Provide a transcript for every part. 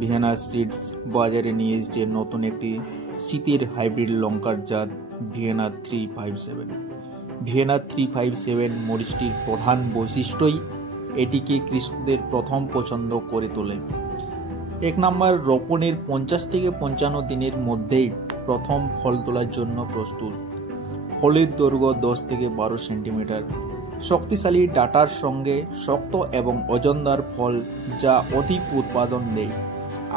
Vienna seeds বাজারে নিয়ে এসেছে নতুন একটি শীতের হাইব্রিড লঙ্কার জাত ভিয়েনা 357। ভিয়েনা 357 মরিচটির প্রধান বৈশিষ্ট্যই এটিকে কৃষকদের প্রথম পছন্দ করে তোলে। এক নম্বর, রোপণের 50 থেকে 55 দিনের মধ্যেই প্রথম ফল তোলার জন্য প্রস্তুত। ফলের দৈর্ঘ্য 10 থেকে 12 সেন্টিমিটার। শক্তিশালী ডাটার সঙ্গে শক্ত এবং ওজনদার ফল যা অধিক উৎপাদন দেয়।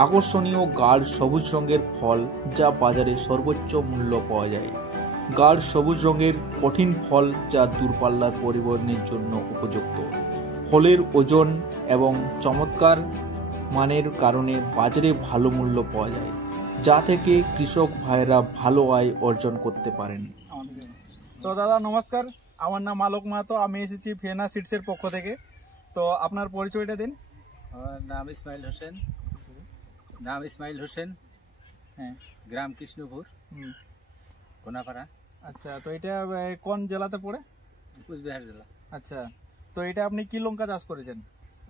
আকর্ষণীয় গাঢ় সবুজ রঙের ফল যা বাজারে সর্বোচ্চ মূল্য পাওয়া যায়। গাঢ় সবুজ রঙের কঠিন ফল যা দূরপাল্লার পরিবহনের জন্য উপযুক্ত। ফলের ওজন এবং চমৎকার মানের কারণে বাজারে ভালো মূল্য পাওয়া যায়, যা থেকে কৃষক ভাইয়েরা ভালো আয় অর্জন করতে পারেন। তো দাদা নমস্কার, আমার নাম আলোক মাহাতো, আমি এসেছি ভিয়েনা সিডসের পক্ষ থেকে। তো আপনার পরিচয়টা দিন। আমার নাম ইসমাইল হোসেন, হ্যাঁ, গ্রাম কৃষ্ণপুর, কোনাপাড়া। আচ্ছা, তো এটা কোন জেলাতে পড়ে? কুচবিহার জেলা। আচ্ছা, তো এটা আপনি কি লঙ্কা চাষ করেছেন?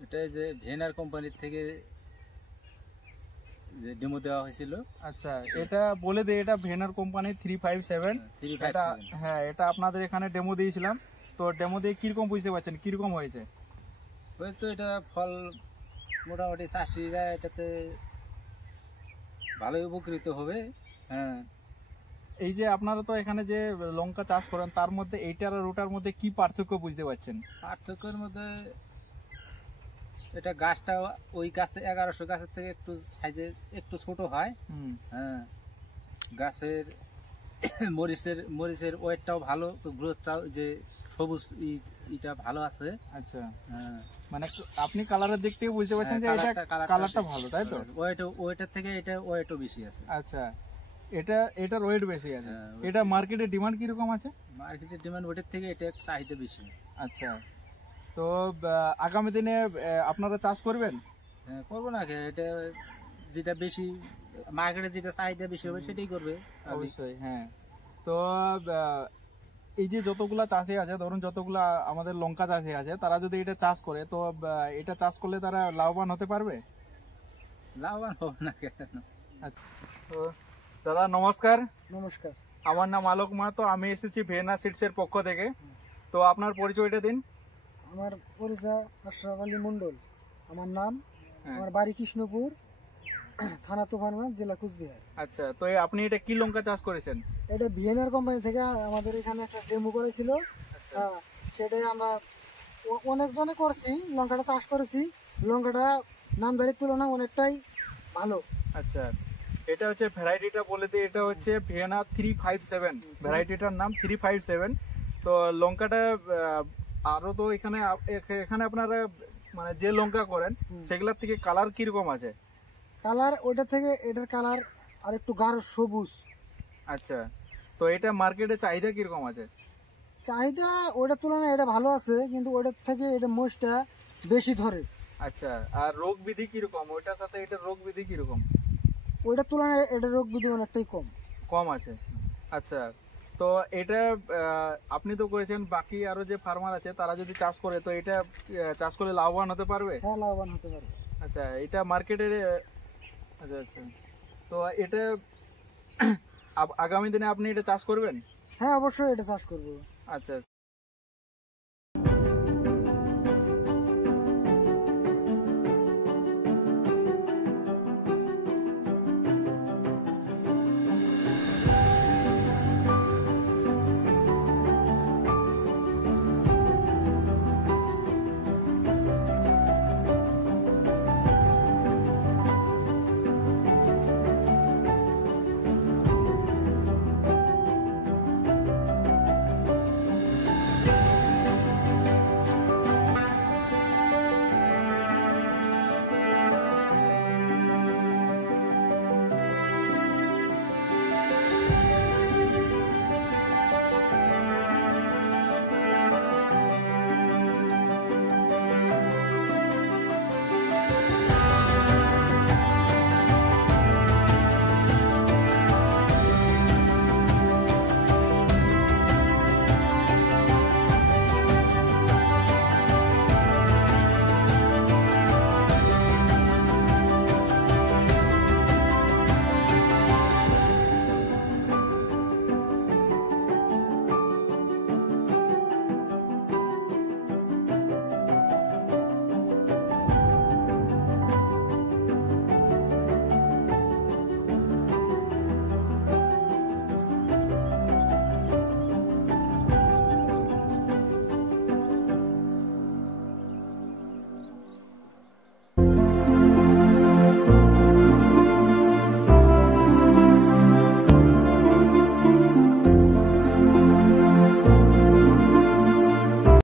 এটা যে ভিয়েনার কোম্পানির থেকে যে ডেমো দেওয়া হয়েছিল। আচ্ছা, এটা বলে দিই, এটা ভিয়েনার কোম্পানি 357। হ্যাঁ, এটা আপনাদের এখানে ডেমো দিয়েছিলাম। তো ডেমো দিয়ে কিরকম বুঝতে পারছেন, কিরকম হয়েছে? তো এটা ফল মোটামুটি চাষিরা এটাতে ভালোই উপকৃত হবে। হ্যাঁ, এই যে আপনারা তো এখানে যে লঙ্কা চাষ করেন, তার মধ্যে এইটার আর ওটার মধ্যে কি পার্থক্য বুঝতে পারছেন? পার্থক্যের মধ্যে এটা গাছটা ওই গাছে 1100 গাছের থেকে একটু সাইজে একটু ছোট হয়। হ্যাঁ, গাছের মরিচের ওয়েটটাও ভালো, গ্রোথটাও যে সবুজ এটা ভালো আছে। আচ্ছা, হ্যাঁ, মানে আপনি কালারের দিক থেকে বুঝতে পারছেন যে এটা কালারটা ভালো, তাই তো? ওয়েটের থেকে এটা ওয়েটও বেশি আছে। আচ্ছা, এটার ওয়েট বেশি আছে। এটা মার্কেটে ডিমান্ড কিরকম আছে? মার্কেটের ডিমান্ড ওয়েটের থেকে এটা চাহিদা বেশি। আচ্ছা, তো আগামী দিনে আপনারা চাষ করবেন? হ্যাঁ, করবো না, এটা যেটা বেশি মার্কেটে যেটা চাহিদা বেশি হবে সেটাই করবে অবশ্যই। হ্যাঁ, তো এই যে যতগুলা চাষি আছে, ধরুন যতগুলা আমাদের লঙ্কা চাষি আছে, তারা যদি এটা চাষ করে, তো এটা চাষ করলে তারা লাভবান হতে পারবে? লাভবান হবে না কেন? আচ্ছা, তো দাদা নমস্কার। নমস্কার, আমার নাম আলোক মাহাতো, আমি এসেছি ভিয়েনা সিডসের পক্ষ থেকে। তো আপনার পরিচয়টা দিন। আমার পরিচয় আশরাফ আলী মন্ডল আমার নাম। হ্যাঁ। আমার বাড়ি কৃষ্ণপুর, থানা তুফানগঞ্জ, জেলা কুচবিহার। আচ্ছা, তো আপনি এটা কি লঙ্কা চাষ করেছেন? এটা ভিয়েনার কোম্পানি থেকে আমাদের এখানে একটা ডেমো করেছিল। সেটাই আমরা অনেকজনে করছি, লঙ্কাটা চাষ করেছি। লঙ্কাটা নামদারির তুলনায় অনেকটাই ভালো। আচ্ছা, এটা হচ্ছে ভ্যারাইটিটা বলে দিই, এটা হচ্ছে ভিয়েনা 357, ভ্যারাইটিটার নাম 357। তো লঙ্কাটা আরো তো এখানে আপনারা মানে যে লঙ্কা করেন সেগুলোর থেকে কালার কিরকম আছে? কালার ওইটা থেকে এটার কালার আর একটু গাঢ় সবুজ। আচ্ছা, তো এটা মার্কেটে চাহিদা কিরকম আছে? চাহিদা ওইটার তুলনায় এটা ভালো আছে, কিন্তু ওইটার থেকে এটা মোষটা বেশি ধরে। আচ্ছা, আর রোগ বিধি কিরকম? ওইটার সাথে এটা রোগ বিধি কিরকম? ওইটার তুলনায় এটা রোগ বিধি অনেকটাই কম আছে। আচ্ছা, তো এটা আপনি তো করেছেন, বাকি আরো যে ফার্মার আছে তারা যদি চাষ করে, তো এটা চাষ করলে লাভবান হতে পারবে? হ্যাঁ, লাভবান হতে পারবে। আচ্ছা, এটা মার্কেটে আচ্ছা আচ্ছা, তো এটা আগামী দিনে আপনি এটা চাষ করবেন? হ্যাঁ, অবশ্যই এটা চাষ করবো। আচ্ছা।